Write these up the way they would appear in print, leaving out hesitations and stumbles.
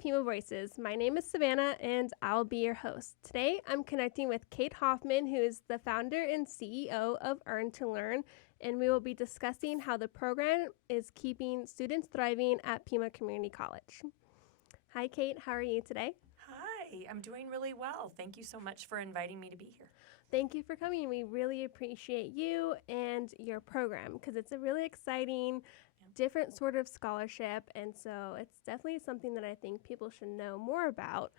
Pima Voices. My name is Savannah and I'll be your host. Today I'm connecting with Kate Hoffman, who is the founder and CEO of Earn to Learn, and we will be discussing how the program is keeping students thriving at Pima Community College. Hi, Kate. How are you today? Hi, I'm doing really well. Thank you so much for inviting me to be here. Thank you for coming. We really appreciate you and your program because it's a really exciting, different sort of scholarship. And so it's definitely something that I think people should know more about.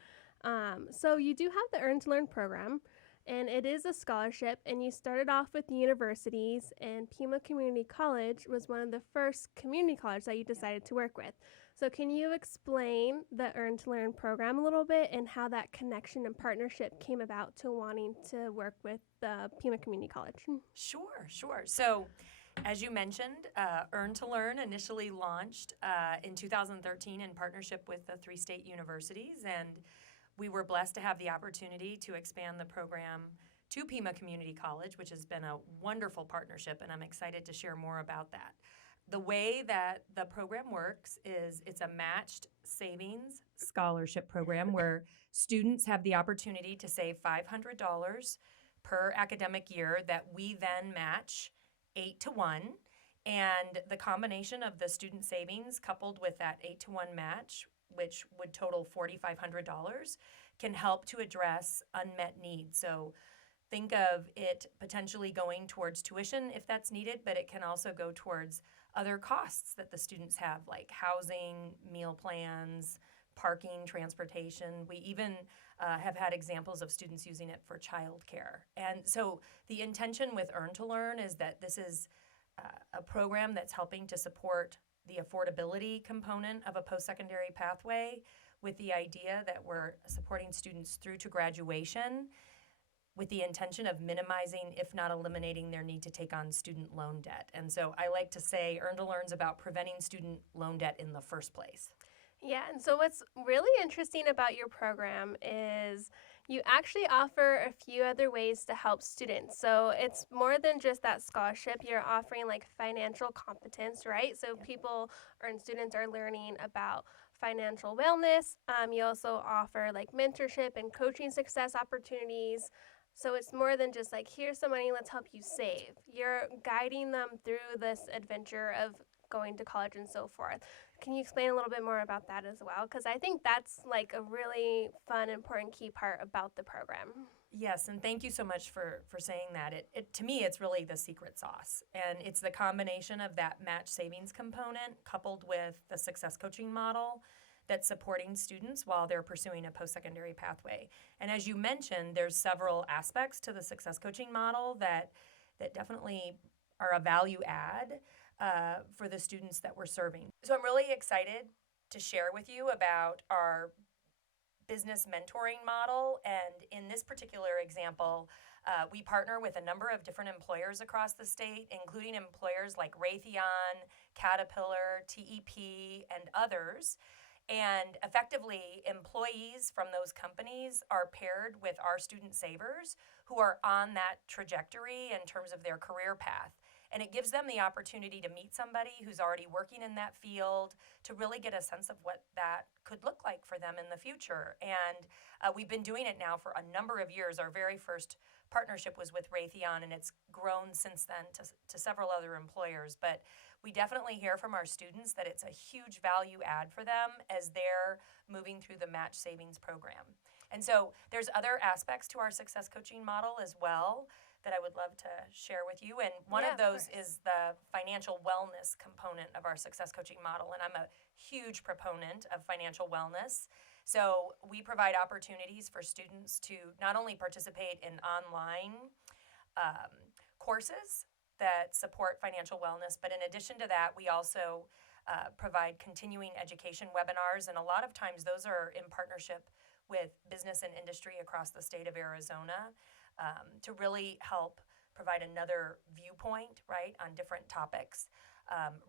So you do have the Earn to Learn program, and it is a scholarship. And you started off with the universities, and Pima Community College was one of the first community colleges that you decided to work with. So can you explain the Earn to Learn program a little bit and how that connection and partnership came about to wanting to work with the Pima Community College? Sure. So, as you mentioned, Earn to Learn initially launched in 2013 in partnership with the three state universities, and we were blessed to have the opportunity to expand the program to Pima Community College, which has been a wonderful partnership, and I'm excited to share more about that. The way that the program works is it's a matched savings scholarship program where students have the opportunity to save $500 per academic year that we then match 8-1. And the combination of the student savings coupled with that 8-1 match, which would total $4,500, can help to address unmet needs. So think of it potentially going towards tuition if that's needed, but it can also go towards other costs that the students have, like housing, meal plans, parking, transportation. We even have had examples of students using it for childcare. And so the intention with Earn to Learn is that this is a program that's helping to support the affordability component of a post-secondary pathway, with the idea that we're supporting students through to graduation with the intention of minimizing, if not eliminating, their need to take on student loan debt. And so I like to say Earn to Learn is about preventing student loan debt in the first place. Yeah, and so what's really interesting about your program is you actually offer a few other ways to help students. So it's more than just that scholarship. You're offering like financial competence, right? So people or students are learning about financial wellness. You also offer like mentorship and coaching success opportunities. So it's more than just like, here's some money, let's help you save. You're guiding them through this adventure of going to college and so forth. Can you explain a little bit more about that as well? Because I think that's like a really fun, important key part about the program. Yes, and thank you so much for saying that. It to me, it's really the secret sauce. And it's the combination of that match savings component coupled with the success coaching model that's supporting students while they're pursuing a post-secondary pathway. And as you mentioned, there's several aspects to the success coaching model that definitely are a value add for the students that we're serving. So I'm really excited to share with you about our business mentoring model. And in this particular example, we partner with a number of different employers across the state, including employers like Raytheon, Caterpillar, TEP, and others. And effectively, employees from those companies are paired with our student savers who are on that trajectory in terms of their career path. And it gives them the opportunity to meet somebody who's already working in that field to really get a sense of what that could look like for them in the future. And we've been doing it now for a number of years. Our very first partnership was with Raytheon, and it's grown since then to several other employers. But we definitely hear from our students that it's a huge value add for them as they're moving through the match savings program. And so there's other aspects to our success coaching model as well that I would love to share with you. And one of those is the financial wellness component of our success coaching model. And I'm a huge proponent of financial wellness. So we provide opportunities for students to not only participate in online courses that support financial wellness, but in addition to that, we also provide continuing education webinars. And a lot of times those are in partnership with business and industry across the state of Arizona to really help provide another viewpoint, right, on different topics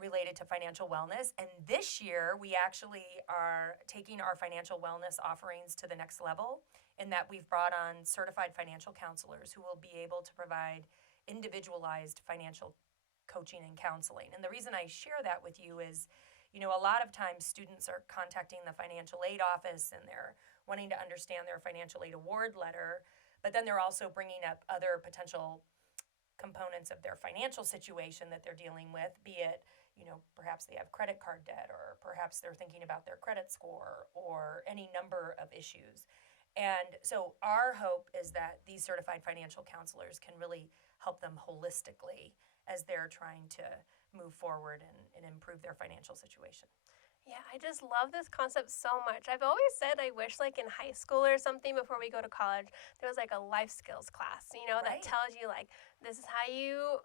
related to financial wellness. And this year, we actually are taking our financial wellness offerings to the next level in that we've brought on certified financial counselors who will be able to provide individualized financial coaching and counseling. And the reason I share that with you is, A lot of times students are contacting the financial aid office and they're wanting to understand their financial aid award letter, but then they're also bringing up other potential components of their financial situation that they're dealing with, be it, perhaps they have credit card debt, or perhaps they're thinking about their credit score, or any number of issues. And so our hope is that these certified financial counselors can really help them holistically as they're trying to move forward and improve their financial situation. Yeah, I just love this concept so much. I've always said I wish, like in high school or something, before we go to college, there was like a life skills class, that Right. tells you, like, this is how you,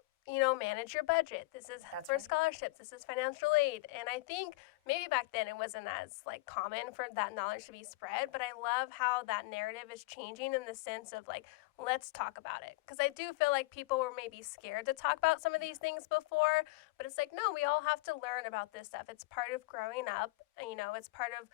manage your budget. This is That's for right. scholarships. This is financial aid. And I think maybe back then it wasn't as, like, common for that knowledge to be spread. But I love how that narrative is changing in the sense of, like, let's talk about it. Because I do feel like people were maybe scared to talk about some of these things before, but it's like, no, we all have to learn about this stuff. It's part of growing up. It's part of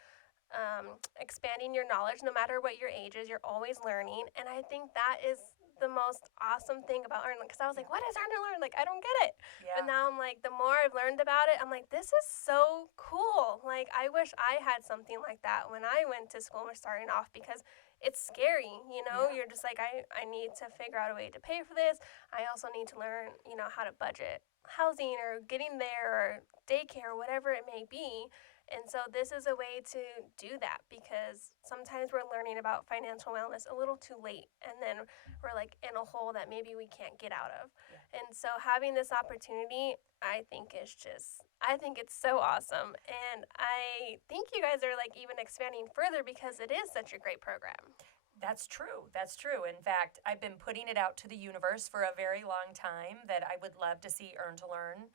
expanding your knowledge no matter what your age is. You're always learning. And I think that is the most awesome thing about earn because I was Yeah. like, what is earn to learn? Like, I don't get it. But Yeah. now I'm like, the more I've learned about it, I'm like, this is so cool. Like, I wish I had something like that when I went to school and was starting off because it's scary. Yeah. You're just like, I need to figure out a way to pay for this. I also need to learn, how to budget housing or getting there or daycare or whatever it may be. And so this is a way to do that because sometimes we're learning about financial wellness a little too late and then we're like in a hole that maybe we can't get out of. Yeah. And so having this opportunity, I think it's so awesome. And I think you guys are like even expanding further because it is such a great program. That's true. That's true. In fact, I've been putting it out to the universe for a very long time that I would love to see Earn to Learn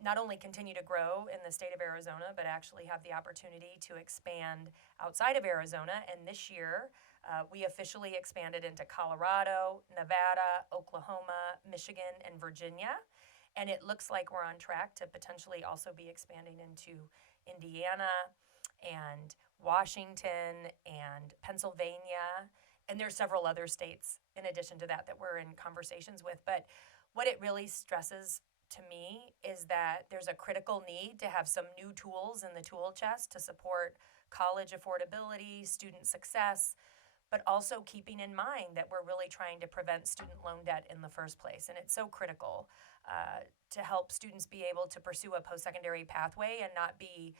not only continue to grow in the state of Arizona, but actually have the opportunity to expand outside of Arizona. And this year, we officially expanded into Colorado, Nevada, Oklahoma, Michigan, and Virginia. And it looks like we're on track to potentially also be expanding into Indiana and Washington and Pennsylvania. And there's several other states in addition to that we're in conversations with. But what it really stresses to me is that there's a critical need to have some new tools in the tool chest to support college affordability, student success, but also keeping in mind that we're really trying to prevent student loan debt in the first place. And it's so critical to help students be able to pursue a post-secondary pathway and not be,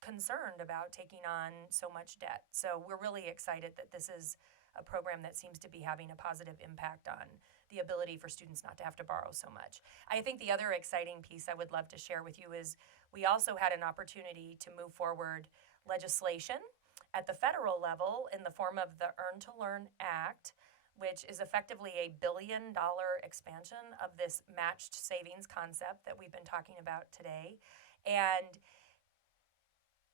concerned about taking on so much debt. So we're really excited that this is a program that seems to be having a positive impact on the ability for students not to have to borrow so much. I think the other exciting piece I would love to share with you is we also had an opportunity to move forward legislation at the federal level in the form of the Earn to Learn Act, which is effectively a $1 billion expansion of this matched savings concept that we've been talking about today. And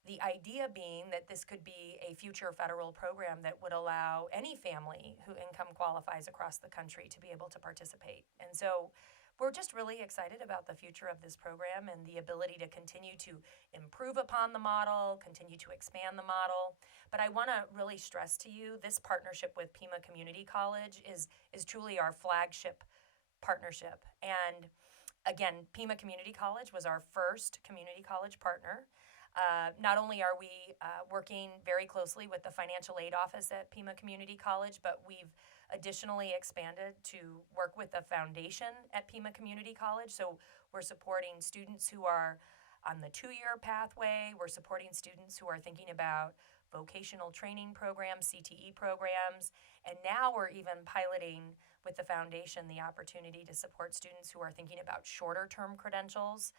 the idea being that this could be a future federal program that would allow any family who income qualifies across the country to be able to participate. And so we're just really excited about the future of this program and the ability to continue to improve upon the model, continue to expand the model. But I want to really stress to you this partnership with Pima Community College is truly our flagship partnership. And again, Pima Community College was our first community college partner. Not only are we working very closely with the financial aid office at Pima Community College, but we've additionally expanded to work with the foundation at Pima Community College. So we're supporting students who are on the 2-year pathway. We're supporting students who are thinking about vocational training programs, CTE programs, and now we're even piloting with the foundation the opportunity to support students who are thinking about shorter term credentials.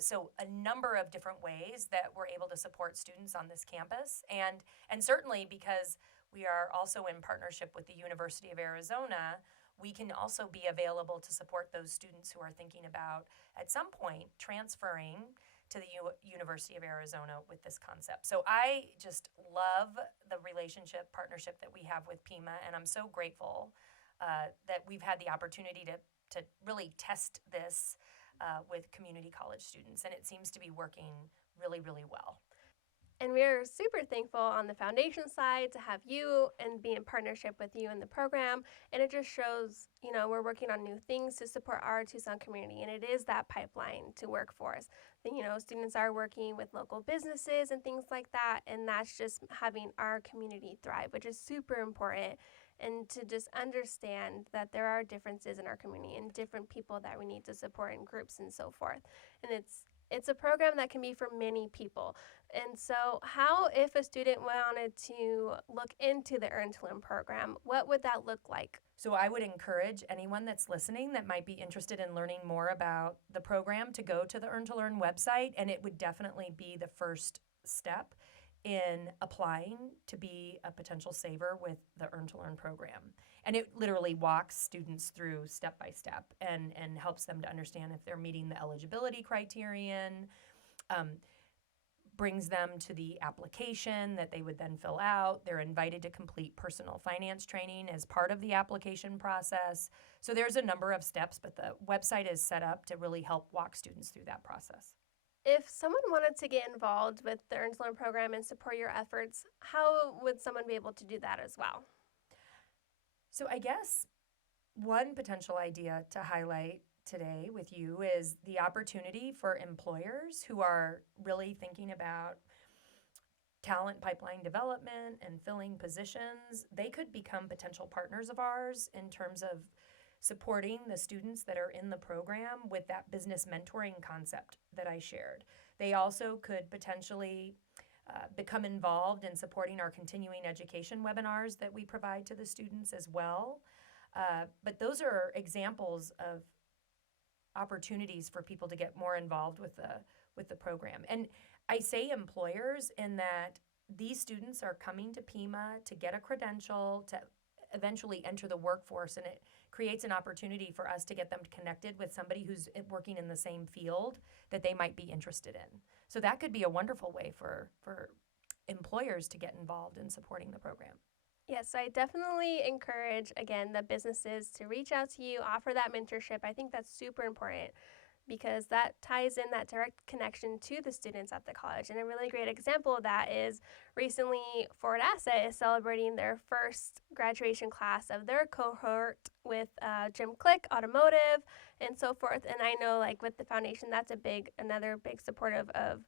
So a number of different ways that we're able to support students on this campus, and certainly because we are also in partnership with the University of Arizona, we can also be available to support those students who are thinking about at some point transferring to the University of Arizona with this concept. So I just love the relationship partnership that we have with Pima, and I'm so grateful that we've had the opportunity to really test this with community college students, and it seems to be working really, really well. And we're super thankful on the foundation side to have you and be in partnership with you in the program. And it just shows, we're working on new things to support our Tucson community. And it is that pipeline to workforce. Students are working with local businesses and things like that. And that's just having our community thrive, which is super important. And to just understand that there are differences in our community and different people that we need to support in groups and so forth. And it's a program that can be for many people. And so, how, if a student wanted to look into the Earn to Learn program, what would that look like? So I would encourage anyone that's listening that might be interested in learning more about the program to go to the Earn to Learn website, and it would definitely be the first step in applying to be a potential saver with the Earn to Learn program. And it literally walks students through step by step and helps them to understand if they're meeting the eligibility criterion, brings them to the application that they would then fill out. They're invited to complete personal finance training as part of the application process. So there's a number of steps, but the website is set up to really help walk students through that process. If someone wanted to get involved with the Earn to Learn program and support your efforts, how would someone be able to do that as well? So I guess one potential idea to highlight today with you is the opportunity for employers who are really thinking about talent pipeline development and filling positions. They could become potential partners of ours in terms of supporting the students that are in the program with that business mentoring concept that I shared. They also could potentially become involved in supporting our continuing education webinars that we provide to the students as well. But those are examples of opportunities for people to get more involved with the program. And I say employers in that these students are coming to Pima to get a credential to eventually enter the workforce, and it creates an opportunity for us to get them connected with somebody who's working in the same field that they might be interested in. So that could be a wonderful way for employers to get involved in supporting the program. Yes, I definitely encourage, again, the businesses to reach out to you, offer that mentorship. I think that's super important because that ties in that direct connection to the students at the college. And a really great example of that is recently Ford Asset is celebrating their first graduation class of their cohort with Jim Click Automotive and so forth. And I know, like, with the foundation, that's another big supportive of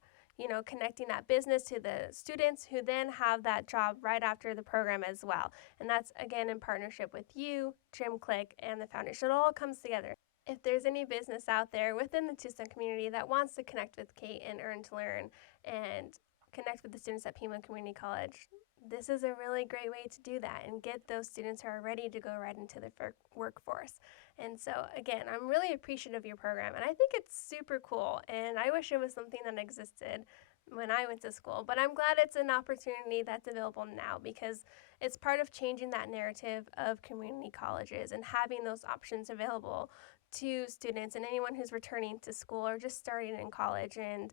connecting that business to the students who then have that job right after the program as well. And that's, again, in partnership with you, Jim Click, and the foundation. It all comes together. If there's any business out there within the Tucson community that wants to connect with Kate and Earn to Learn and connect with the students at Pima Community College, this is a really great way to do that and get those students who are ready to go right into the workforce. And so, again, I'm really appreciative of your program, and I think it's super cool, and I wish it was something that existed when I went to school, but I'm glad it's an opportunity that's available now because it's part of changing that narrative of community colleges and having those options available to students and anyone who's returning to school or just starting in college. And,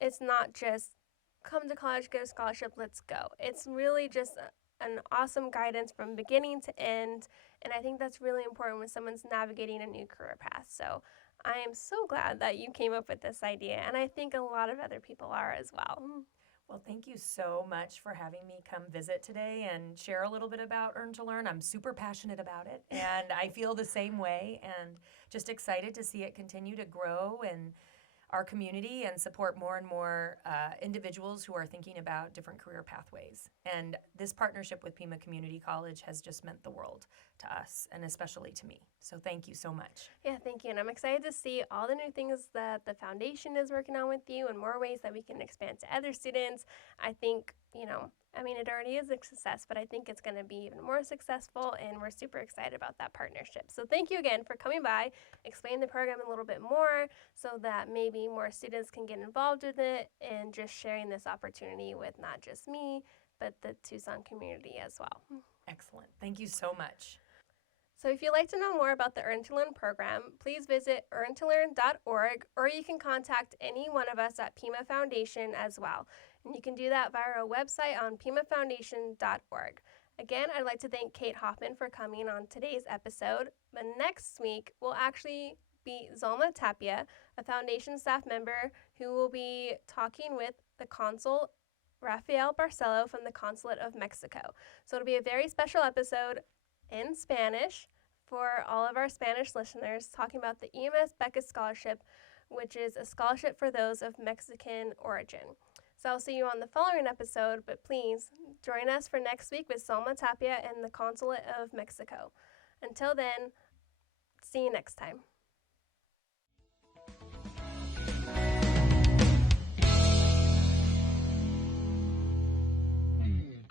it's not just come to college, get a scholarship, let's go. It's really just an awesome guidance from beginning to end. And I think that's really important when someone's navigating a new career path. So I am so glad that you came up with this idea. And I think a lot of other people are as well. Well, thank you so much for having me come visit today and share a little bit about Earn to Learn. I'm super passionate about it, and I feel the same way, and just excited to see it continue to grow in our community and support more and more individuals who are thinking about different career pathways. And this partnership with Pima Community College has just meant the world to us, and especially to me. So thank you so much. Yeah, thank you. And I'm excited to see all the new things that the foundation is working on with you and more ways that we can expand to other students. I think, it already is a success, but I think it's going to be even more successful, and we're super excited about that partnership. So thank you again for coming by, explain the program a little bit more so that maybe more students can get involved with it, and just sharing this opportunity with not just me, but the Tucson community as well. Excellent. Thank you so much. So if you'd like to know more about the Earn to Learn program, please visit earntolearn.org, or you can contact any one of us at Pima Foundation as well. And you can do that via our website on pimafoundation.org. Again, I'd like to thank Kate Hoffman for coming on today's episode. But next week will actually be Zalma Tapia, a foundation staff member who will be talking with the consul Rafael Barcelo from the Consulate of Mexico. So it'll be a very special episode in Spanish for all of our Spanish listeners, talking about the EMS Becca Scholarship, which is a scholarship for those of Mexican origin. So I'll see you on the following episode, but please join us for next week with Salma Tapia and the Consulate of Mexico. Until then, see you next time.